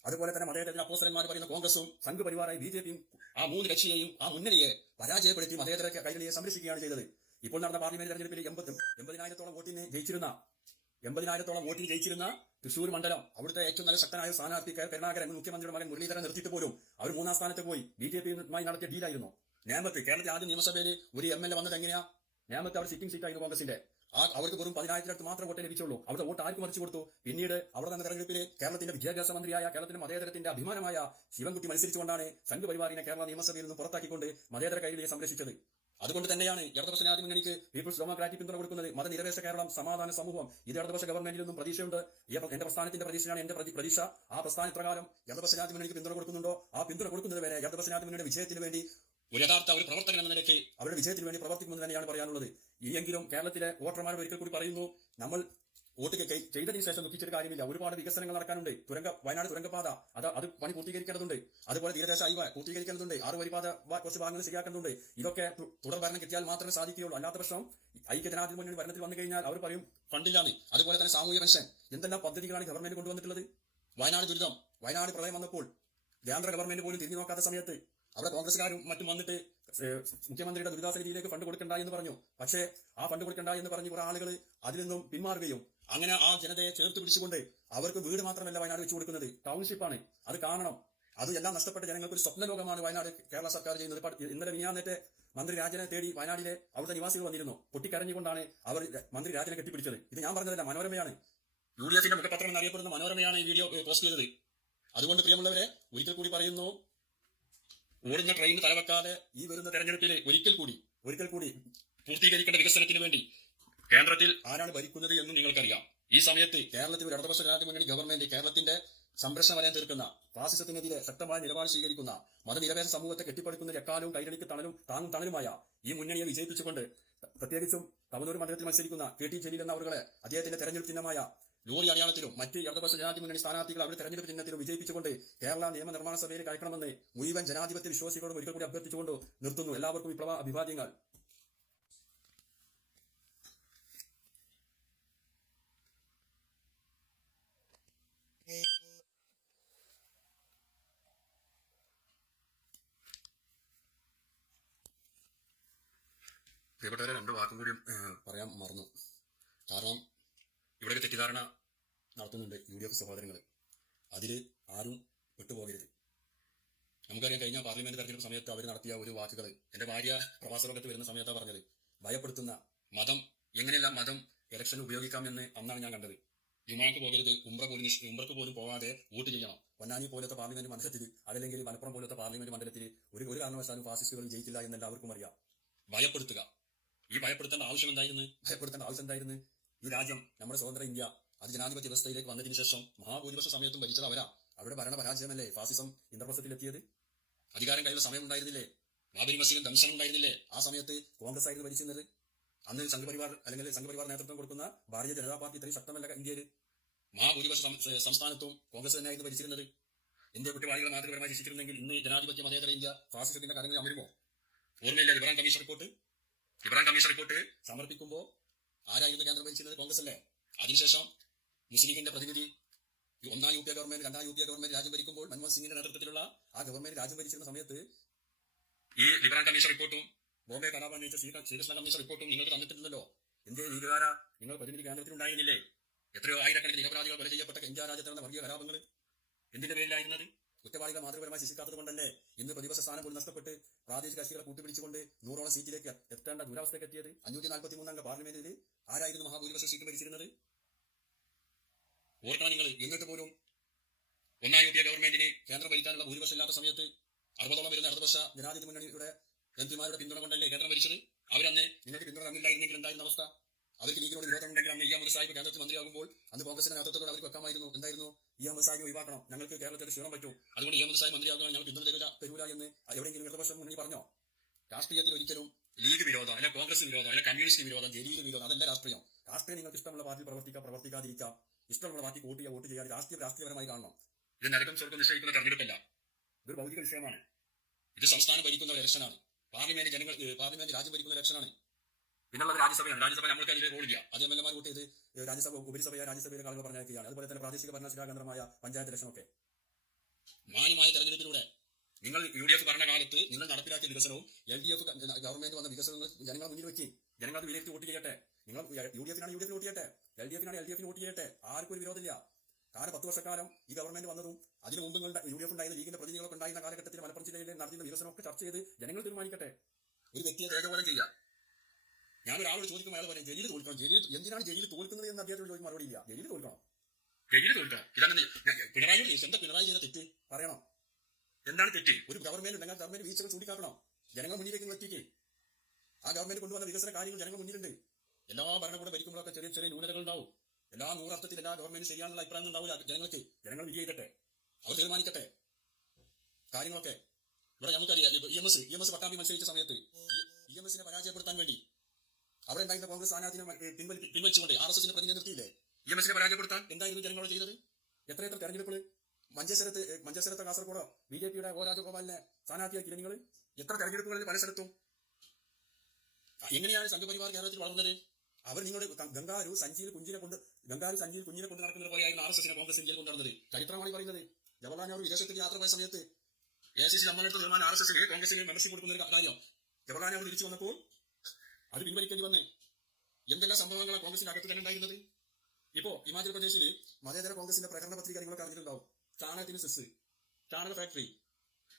അതുപോലെ തന്നെ മതേതര അപ്പോസ്റ്റലന്മാർ പറയുന്ന കോൺഗ്രസും സംഘപരിവാറായി BJP-യും ആ 3 കക്ഷിയെയും ആ മുന്നണിയെ പരാജയപ്പെടുത്തി മതേതര കൈരളിയെ സംരക്ഷിക്കുകയാണ് ചെയ്തത്. ഇപ്പോൾ നടന്ന പാർലമെന്റ് തെരഞ്ഞെടുപ്പിൽ 80,000-ഓളം വോട്ടിന് ജയിച്ചിരുന്ന തൃശൂർ മണ്ഡലം, അവിടുത്തെ ഏറ്റവും നല്ല ശക്തനായ സ്ഥാനാർത്ഥി കരുണാകരൻ മുഖ്യമന്ത്രിയുടെ മകൻ മുരളീധരൻ നിർത്തിയിട്ട് പോലും അവർ 3-ാം സ്ഥാനത്ത് പോയി. BJP-യുമായി നടത്തിയ ഡീലായിരുന്നു. നേമത്ത്, കേരളത്തിൽ ആദ്യം നിയമസഭയിൽ ഒരു MLA വന്നത് എങ്ങനെയാ? നേമത്ത് അവർ സിറ്റിംഗ് സീറ്റായിരുന്നു കോൺഗ്രസിന്റെ. അവർക്ക് വെറും 10,000-ൽ മാത്രം വോട്ടേ ലഭിച്ചുള്ളൂ. അവിടെ വോട്ട് ആർക്ക് മറിച്ചു കൊടുത്തു? പിന്നീട് അവിടെ തന്നെ തെരഞ്ഞെടുപ്പിൽ കേരളത്തിന്റെ വിദ്യാഭ്യാസ മന്ത്രിയായ, കേരളത്തിന്റെ മതേതരത്തിന്റെ അഭിമാനമായ ശിവൻകുട്ടി മത്സരിച്ചുകൊണ്ടാണ് സംഘപരിവാറിനെ കേരള നിയമസഭയിൽ നിന്ന് പുറത്താക്കിക്കൊണ്ട് മതേതര കൈരളിയെ സംരക്ഷിച്ചത്. അതുകൊണ്ട് തന്നെയാണ് ഇടതുപക്ഷ ജനാധിപത്യ മുന്നണിക്ക് പീപ്പിൾസ് ഡെമോക്രാറ്റിക് പിന്തുണ കൊടുക്കുന്നത്. മതനിരപേക്ഷ കേരളം, സമാധാന സമൂഹം, ഇത് ഇടതുപക്ഷ ഗവൺമെന്റിൽ നിന്നും പ്രതീക്ഷയുണ്ട്. എന്റെ പ്രസ്ഥാനത്തിന്റെ പ്രതീക്ഷയാണ് എന്റെ പ്രതീക്ഷ. ആ പ്രസ്ഥാന പ്രകാരം ഇടതുപക്ഷ ജനാധിപത്യ മുന്നണിക്ക് പിന്തുണ കൊടുക്കുന്നുണ്ടോ? ആ പിന്തുണ കൊടുക്കുന്നത് വരെ ഇടതുപക്ഷ ജനാധിപത്യ മുന്നണിയുടെ വിജയത്തിന് വേണ്ടി ഒരു യഥാർത്ഥ ഒരു പ്രവർത്തകൻ എന്ന നിലയ്ക്ക് അവരുടെ വിജയത്തിന് വേണ്ടി പ്രവർത്തിക്കുമെന്ന് തന്നെയാണ് പറയാനുള്ളത്. ഇനിയെങ്കിലും കേരളത്തിലെ വോട്ടർമാരോട് ഒരിക്കൽ കൂടി പറയുന്നു, നമ്മൾ വോട്ട് ചെയ്തതിനു ശേഷം ദുഃഖിച്ചൊരു കാര്യമില്ല. ഒരുപാട് വികസനങ്ങൾ നടക്കാനുണ്ട്. വയനാട് തുരങ്കപാത അത് പണി പൂർത്തീകരിക്കേണ്ടതുണ്ട്. അതുപോലെ തീരദേശ ഹൈവേ പൂർത്തീകരിക്കേണ്ടതുണ്ട്. 6 വരിപ്പാത കുറച്ച് ഭാഗങ്ങൾ ശരിയാക്കേണ്ടതുണ്ട്. ഇതൊക്കെ തുടർ ഭരണം കിട്ടിയാൽ മാത്രമേ സാധിക്കുകയുള്ളൂ. അല്ലാത്ത പക്ഷം ഐക്യ ജനാധിപത്യ മുന്നണി ഭരണത്തിൽ വന്നു കഴിഞ്ഞാൽ അവർ പറയും ഫണ്ടില്ലാന്ന്. അതുപോലെ തന്നെ സാമൂഹ്യ പെൻഷൻ, എന്തെല്ലാം പദ്ധതികളാണ് ഗവൺമെന്റ് കൊണ്ടുവന്നിട്ടുള്ളത്? വയനാട് ദുരിതം, വയനാട് പ്രളയം വന്നപ്പോൾ കേന്ദ്ര ഗവൺമെന്റ് പോലും തിരിഞ്ഞു നോക്കാത്ത സമയത്ത് അവിടെ കോൺഗ്രസ്സുകാരും മറ്റും വന്നിട്ട് മുഖ്യമന്ത്രിയുടെ ദുരിതാശ്വാസ നിധിയിലേക്ക് ഫണ്ട് കൊടുക്കണ്ട എന്ന് പറഞ്ഞു. പക്ഷേ ആ ഫണ്ട് കൊടുക്കണ്ട എന്ന് പറഞ്ഞ് കുറെ ആളുകൾ അതിൽ നിന്നും പിന്മാറുകയും അങ്ങനെ ആ ജനതയെ ചേർത്ത് പിടിച്ചുകൊണ്ട് അവർക്ക് വീട് മാത്രമല്ല വയനാട് വെച്ചു കൊടുക്കുന്നത്, ടൗൺഷിപ്പാണ്. അത് കാണണം. അത് എല്ലാം നഷ്ടപ്പെട്ട ജനങ്ങൾക്ക് ഒരു സ്വപ്ന ലോകമാണ് വയനാട് കേരള സർക്കാർ ചെയ്യുന്നത്. ഇന്നലെ മിനിഞ്ഞാന്നേറ്റ് മന്ത്രി രാജനെ തേടി വയനാട്ടിലെ അവിടുത്തെ നിവാസികൾ വന്നിരുന്നു. പൊട്ടിക്കരഞ്ഞുകൊണ്ടാണ് അവർ മന്ത്രി രാജനെ കെട്ടിപ്പിടിച്ചത്. ഇത് ഞാൻ പറഞ്ഞതല്ല, മനോരമയാണ്. UDF മുഖപത്രം എന്നറിയപ്പെടുന്ന മനോരമയാണ് ഈ വീഡിയോ പോസ്റ്റ് ചെയ്തത്. അതുകൊണ്ട് പ്രിയമുള്ളവരെ, ഒരിക്കൽ കൂടി പറയുന്നു, ഓടുന്ന ട്രെയിൻ തലവെക്കാതെ ഈ വരുന്ന തെരഞ്ഞെടുപ്പിൽ ഒരിക്കൽ കൂടി പൂർത്തീകരിക്കേണ്ട വികസനത്തിന് വേണ്ടി കേന്ദ്രത്തിൽ ആരാണ് ഭരിക്കുന്നത് എന്ന് നിങ്ങൾക്കറിയാം. ഈ സമയത്ത് കേരളത്തിൽ ഒരു ഇടതുപക്ഷ ജനാധിപത്യ മുന്നണി ഗവൺമെന്റ് കേരളത്തിന്റെ സംരക്ഷണ വലയം തീർക്കുന്ന, ഫാസിസത്തിനെതിരെ ശക്തമായ നിലപാട് സ്വീകരിക്കുന്ന, മതനിരപേക്ഷ സമൂഹത്തെ കെട്ടിപ്പടുക്കുന്ന എക്കാലവും കൈരളിക്ക് താങ്ങും തണലുമായ ഈ മുന്നണിയെ വിജയിപ്പിച്ചുകൊണ്ട്, പ്രത്യേകിച്ചും തവനൂർ മണ്ഡലത്തിൽ മത്സരിക്കുന്ന KT ജലീൽ എന്ന അവരുടെ അദ്ദേഹത്തിന്റെ തെരഞ്ഞെടുപ്പ് ചിഹ്നമായ ലോറി അടയാളത്തിലും മറ്റ് ഇടതുപക്ഷ ജനാധിപത്യ മുന്നണി സ്ഥാനാർത്ഥികൾ അവരുടെ തെരഞ്ഞെടുപ്പ് ചിഹ്നത്തിലും വിജയിപ്പിച്ചുകൊണ്ട് കേരള നിയമനിർമ്മാണ സഭയിലേക്ക് അയക്കണമെന്ന് മുഴുവൻ ജനാധിപത്യ വിശ്വാസികളോടും ഒരിക്കൽ കൂടി അഭ്യർത്ഥിച്ചുകൊണ്ട് നിർത്തുന്നു. എല്ലാവർക്കും വിപ്ലവ അഭിവാദ്യങ്ങൾ. പ്രിയപ്പെട്ടവരെ, 2 വാക്കും കൂടി പറയാൻ മറന്നു. കാരണം ഇവിടെ തെറ്റിദ്ധാരണ നടത്തുന്നുണ്ട് UDF സഹോദരങ്ങൾ. അതിൽ ആരും പെട്ടുപോകരുത്. നമുക്കറിയാം, കഴിഞ്ഞ പാർലമെന്റ് തെരഞ്ഞെടുപ്പ് സമയത്ത് അവർ നടത്തിയ ഒരു വാക്കുകൾ, എന്റെ ഭാര്യ പ്രവാസ ലോകത്ത് വരുന്ന സമയത്താണ് പറഞ്ഞത്, ഭയപ്പെടുത്തുന്ന മതം, എങ്ങനെയെല്ലാം മതം ഇലക്ഷന് ഉപയോഗിക്കാമെന്ന് അന്നാണ് ഞാൻ കണ്ടത്. ജുമാക്ക് പോകരുത്, ഉംറക്ക് പോലും പോകാതെ വോട്ട് ചെയ്യണം. പൊന്നാനി പോലത്തെ പാർലമെന്റ് മണ്ഡലത്തിൽ, അതല്ലെങ്കിൽ മലപ്പുറം പോലത്തെ പാർലമെന്റ് മണ്ഡലത്തിൽ ഒരു കാരണവശാലും ഫാസിസ്റ്റുകൾ ജയിക്കില്ല എന്ന് എല്ലാവർക്കും അറിയാം. ഭയപ്പെടുത്തുക. ഈ ഭയപ്പെടുത്തേണ്ട ആവശ്യം എന്തായിരുന്നു? ഈ രാജ്യം, നമ്മുടെ സ്വതന്ത്ര ഇന്ത്യ, അത് ജനാധിപത്യ വ്യവസ്ഥയിലേക്ക് വന്നതിന് ശേഷം മഹാഭൂരിപക്ഷ സമയത്തും ഭരിച്ചത് അവരാ. അവരുടെ ഭരണ പരാജയമല്ലേ ഫാസിസം ഇന്ദ്രപ്രസ്ഥത്തിലെത്തിയത്? അധികാരം കയ്യിലുള്ള സമയം ഉണ്ടായിരുന്നില്ലേ? ബാബരി മസ്ജിദും ദംശനം ഉണ്ടായിരുന്നില്ലേ? ആ സമയത്ത് കോൺഗ്രസ് ആയിരുന്നു ഭരിച്ചിരുന്നത്. അന്ന് സംഘപരിവാർ നേതൃത്വം കൊടുക്കുന്ന ഭാരതീയ ജനതാ പാർട്ടി ഇത്രയും ശക്തമല്ല ഇന്ത്യയിൽ. മഹാഭൂരിപക്ഷ സംസ്ഥാനത്തും കോൺഗ്രസ് തന്നെയായിരുന്നു ഭരിച്ചിരുന്നത്. ഇന്ത്യ കുറ്റവാളികളെ മാതൃപരമായി ശിക്ഷിച്ചിരുന്നെങ്കിൽ ഇന്ന് ജനാധിപത്യ മതേതര ഇന്ത്യ ഫാസിസത്തിന്റെ കരങ്ങളിൽ അമരുമോ? ഓർമ്മയില്ല ഇബ്രാഹിം കമ്മീഷൻ റിപ്പോർട്ട് സമർപ്പിക്കുമ്പോൾ ആരായിരുന്നു കേന്ദ്രം ഭരിച്ചിരുന്നത്? കോൺഗ്രസ് അല്ലേ. അതിനുശേഷം മുസ്ലിം ലീഗിന്റെ പ്രതിനിധി 1ാം UPA ഗവൺമെന്റ് 2ാം UPA ഗവൺമെന്റ് രാജ്യം ഭരിക്കുമ്പോൾ മൻമോഹൻ സിംഗിന്റെ നേതൃത്വത്തിലുള്ള ആ ഗവൺമെന്റ് രാജ്യം ഭരിച്ചിരുന്ന സമയത്ത് ഈ ഇബ്രാഹിം കമ്മീഷൻ റിപ്പോർട്ടും ബോംബെ കലാപം നയിച്ച ശ്രീകൃഷ്ണ കമ്മീഷൻ റിപ്പോർട്ടും നിങ്ങൾക്ക് തന്നിട്ടുണ്ടല്ലോ. ഇന്ത്യയെ ലീഗുകാര നിങ്ങൾ പ്രതിനിധി കേന്ദ്രത്തിലുണ്ടായിരുന്നില്ലേ? എത്രയോ ആയിരക്കണക്കിന് നിരപരാധികൾ കൊല ചെയ്യപ്പെട്ട ഇന്ത്യ രാജ്യത്ത് നടന്ന വർഗീയ കലാപങ്ങൾ എന്തിന്റെ പേരിലായിരുന്നത്? കുറ്റവാളികളെ മാതൃപരമായി ശിക്ഷിക്കാത്തത് കൊണ്ടല്ലേ ഇന്ന് പ്രതിപക്ഷ സ്ഥാനം പോലും നഷ്ടപ്പെട്ട് പ്രാദേശിക കക്ഷികളെ കൂട്ടുപിടിച്ചുകൊണ്ട് 100ഓളം സീറ്റിലേക്ക് എത്തേണ്ട ദുരവസ്ഥയ്ക്ക് എത്തിയത്? 543 അംഗ പാർലമെന്റിൽ ആരായിരുന്നു മഹാഭൂരിപക്ഷ സീറ്റ് ഭരിച്ചിരുന്നത്? ഓർക്കണം നിങ്ങൾ. എന്നിട്ട് പോലും 1ാം UPA ഗവൺമെന്റിന് കേന്ദ്രം ഭരിക്കാനുള്ള ഭൂരിപക്ഷം ഇല്ലാത്ത സമയത്ത് 60ഓളം വരുന്ന ഇടതുപക്ഷ ജനാധിപത്യ മുന്നണിയുടെ MP-മാരുടെ പിന്തുണ കൊണ്ടല്ലേ കേന്ദ്രം ഭരിച്ചത്? അവരന്ന് നിങ്ങൾക്ക് പിന്തുണ തന്നില്ലായിരുന്നെങ്കിൽ എന്തായിരുന്ന അവസ്ഥ? അവർക്ക് ലീഗിനോട് വിരോധം ഉണ്ടെങ്കിൽ അന്ന് അഹമ്മദ് സാഹിബ് കേന്ദ്രത്തിൽ മന്ത്രിയാകുമ്പോൾ അന്ന് കോൺഗ്രസിന്റെ നേതൃത്വത്തോട് അവർക്ക് വെക്കാമായിരുന്നു. എന്തായിരുന്നു? അഹമ്മദ് സാഹിബ് ഒഴിവാക്കണം, ഞങ്ങൾക്ക് കേരളത്തിൽ ക്ഷീണം പറ്റും, അതുകൊണ്ട് അഹമ്മദ് സാഹിബ് മന്ത്രിയാകുകയാണ്, ഞങ്ങൾ പിന്തുണ തരൂല എന്ന് എവിടെയെങ്കിലും ഇടതുപക്ഷം മുന്നണി പറഞ്ഞോ? രാഷ്ട്രീയത്തിൽ ഒരിക്കലും ലീഗ് വിരോധം, അല്ലെ കോൺഗ്രസ് വിരോധം, അല്ലെ കമ്മ്യൂണിസ്റ്റ് വിരോധം, ജലീൽ വിരോധം, അതല്ല രാഷ്ട്രീയം. നിങ്ങൾക്ക് ഇഷ്ടമുള്ള പാർട്ടിയിൽ പ്രവർത്തിക്കാതിരിക്കാം, ഇഷ്ടമുള്ള പാർട്ടി വോട്ട് ചെയ്യാൻ രാഷ്ട്രീയപരമായി കാണണം. ഇത് നരകം സ്വർഗം നിശ്ചയിക്കുന്ന തെരഞ്ഞെടുപ്പല്ല, ഇതൊരു ഭൗതിക വിഷയമാണ്. ഇത് സംസ്ഥാനം ഭരിക്കുന്ന ഒരു ഇലക്ഷനാണ്. പാർലമെന്റ് രാജ്യം ഭരിക്കുന്ന ഇലക്ഷനാണ്. പിന്നുള്ളത് രാജ്യസഭയാണ്. രാജ്യസഭ നമ്മൾക്ക് അതിൽ റോളില്ല. അത് MLA-മാർ വോട്ട് ചെയ്ത് രാജ്യസഭ രാജ്യസഭയിലെ ആളുകൾ പറഞ്ഞയക്കുകയാണ്. അതുപോലെ തന്നെ പ്രാദേശിക ഭരണശിലാ കേന്ദ്രമായ പഞ്ചായത്ത് ഇലക്ഷനൊക്കെ മാന്യമായ തെരഞ്ഞെടുപ്പിലൂടെ നിങ്ങൾ UDF ഭരണകാലത്ത് നിങ്ങൾ നടപ്പിലാക്കിയ വികസനവും LDF ഗവൺമെന്റ് വന്ന വികസനങ്ങൾ ജനങ്ങൾ മുന്നിൽ വെച്ച് ജനങ്ങൾ വിലയിരുത്തി വോട്ട് ചെയ്യട്ടെ. നിങ്ങൾ UDF-നാണ് വോട്ട് ചെയ്യട്ടെ, LDF-നാണ് വോട്ട് ചെയ്യട്ടെ. ആർക്കും ഒരു വിരോധമില്ല. കാരണം 10 വർഷക്കാലം ഈ ഗവൺമെന്റ് വന്നതും അതിന് മുമ്പ് UDF ഉണ്ടായിരുന്ന ലീഗിന്റെ പ്രതിനിധികളൊക്കെ ഉണ്ടായിരുന്ന കാലഘട്ടത്തിൽ മലപ്പുറം ജില്ലയിൽ നടത്തുന്ന വികസനമൊക്കെ ചർച്ച ചെയ്ത് ജനങ്ങൾ തീരുമാനിക്കട്ടെ. ഒരു വ്യക്തിയെ ഏകോപനം ചെയ്യുക. ഞാൻ ഒരാളോട് ചോദിക്കുമ്പോൾ അയാൾ പറയും ജലീൽ തോൽക്കണം. എന്തിനാണ് ജലീൽ തോൽക്കുന്നത് എന്ന് അദ്ദേഹത്തോട് ചോദിക്കും, മറുപടി ഇല്ല. ജലീൽ തോൽക്കണം. ഇതങ്ങനെ പിണറായി എന്താ പിണറായി ചെയ്ത തെറ്റ് പറയണം. എന്താണ് തെറ്റ്? ഒരു ഗവൺമെന്റ് ഉണ്ടെങ്കിൽ ഗവൺമെന്റ് വീഴ്ചകൾ ചൂണ്ടിക്കാട്ടണം. ജനങ്ങൾ മുന്നിലേക്ക് എത്തിക്ക്. ആ ഗവൺമെന്റ് കൊണ്ടുവന്ന വികസന കാര്യങ്ങൾ ജനങ്ങൾ മുന്നിലുണ്ട്. എല്ലാ ഭരണകൂടം ഭരിക്കുമ്പോഴൊക്കെ ചെറിയ ചെറിയ ന്യൂനതകൾ ഉണ്ടാവും. എല്ലാ 100 അർത്ഥത്തിൽ എല്ലാ ഗവൺമെന്റ് ശരിയാണെന്നുള്ള അഭിപ്രായം ഉണ്ടാവില്ല ജനങ്ങൾക്ക്. ജനങ്ങൾ വിധി ചെയ്തിട്ടെ, അവർ തീരുമാനിക്കട്ടെ കാര്യങ്ങളൊക്കെ. ഇവിടെ നമുക്കറിയാം EMS പട്ടാമ്പി മത്സരിച്ച സമയത്ത് EMS-നെ പരാജയപ്പെടുത്താൻ വേണ്ടി അവിടെ ഉണ്ടായിരുന്ന കോൺഗ്രസ് സ്ഥാനാർത്ഥിനെ പിൻവലിച്ചുകൊണ്ട് RSS-നെ പ്രതിനിധി നിർത്തിയില്ലേ? EMS-നെ പരാജയപ്പെടുത്താൻ എന്തായിരുന്നു ജനങ്ങളോട് ചെയ്തത്? എത്ര തെരഞ്ഞെടുപ്പുകൾ മഞ്ചേശ്വരത്തെ കാസർഗോഡോ BJP-യുടെ O രാജഗോപാലിനെ സ്ഥാനാർത്ഥിയാക്കിയില്ല നിങ്ങൾ? എത്ര തെരഞ്ഞെടുപ്പുകളിൽ പല സ്ഥലത്തും? എങ്ങനെയാണ് സംഘപരിവാർ കേരളത്തിൽ വളർന്നത്? അവർ നിങ്ങളുടെ ഗംഗാരു സഞ്ചിയിൽ കുഞ്ഞിനെ കൊണ്ട് നടക്കുന്നത് പോലെയായിരുന്നു RSS-നെ കോൺഗ്രസ് ഇന്ത്യയിൽ കൊണ്ടുവന്നത്. ചരിത്രമാണ് പറയുന്നത്. ജവഹർലാൽ നെഹ്റു വിദേശത്തേക്ക് യാത്ര പോയ സമയത്ത് AICC സമ്മേളനത്തിൽ തീരുമാനം RSS-ന് കോൺഗ്രസിന് മെമ്പർഷിപ്പ് കൊടുക്കുന്ന ഒരു കാര്യം. ജവഹർലാൽ നെഹ്റു തിരിച്ചു വന്നപ്പോൾ അത് പിൻവലിക്കേണ്ടി വന്ന് എന്തെല്ലാം സംഭവങ്ങളാണ് കോൺഗ്രസിന്റെ അകത്ത് തന്നെ ഉണ്ടായിരുന്നത്. ഇപ്പോ ഹിമാചൽ പ്രദേശിൽ മതേതര കോൺഗ്രസിന്റെ പ്രകടന പത്രിക നിങ്ങൾക്ക് അറിഞ്ഞിട്ടുണ്ടാവും. ചാണകത്തിന് സെസ്, ചാണക ഫാക്ടറി,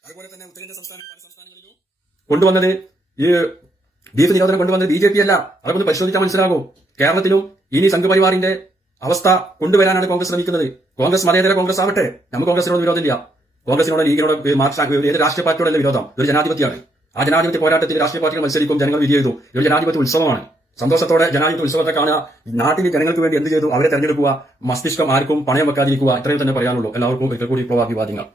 അതുപോലെ തന്നെ ഉത്തരേന്ത്യ പല സംസ്ഥാനങ്ങളിലും കൊണ്ടുവന്നത് ഈ ബീഫ് നിരോധനം കൊണ്ടുവന്നത് BJP അല്ല. അതൊക്കെ ഒന്ന് പരിശോധിച്ചാൽ മനസ്സിലാകും. കേരളത്തിലും ഇനി സംഘപരിവാറിന്റെ അവസ്ഥ കൊണ്ടുവരാനാണ് കോൺഗ്രസ് ശ്രമിക്കുന്നത്. കോൺഗ്രസ് മതേതര കോൺഗ്രസ് ആവട്ടെ, നമുക്ക് കോൺഗ്രസിനോട് വിരോധമില്ല. കോൺഗ്രസിനോട് ലീഗിനോട് ഏത് രാഷ്ട്രീയ പാർട്ടിയോടല്ല വിരോധം. ഇതൊരു ജനാധിപത്യമാണ്. ആ ജനാധിപത്യ പോരാട്ടത്തിൽ രാഷ്ട്രീയ പാർട്ടികൾ മത്സരിക്കും, ജനങ്ങൾ വിധി ചെയ്തു. ഇതൊരു ജനാധിപത്യ ഉത്സവമാണ്. സന്തോഷത്തോടെ ജനാധിപത്യ ഉത്സവത്തെ കാണുക. നാട്ടിൽ ജനങ്ങൾക്ക് വേണ്ടി എന്ത് ചെയ്തു അവരെ തെരഞ്ഞെടുക്കുക. മസ്തിഷ്കം ആർക്കും പണയം വെക്കാതിരിക്കുക. ഇത്രയും തന്നെ പറയാനുള്ളൂ. എല്ലാവർക്കും ഒരിക്കൽ കൂടി വിപ്ലവാഭിവാദ്യങ്ങൾ.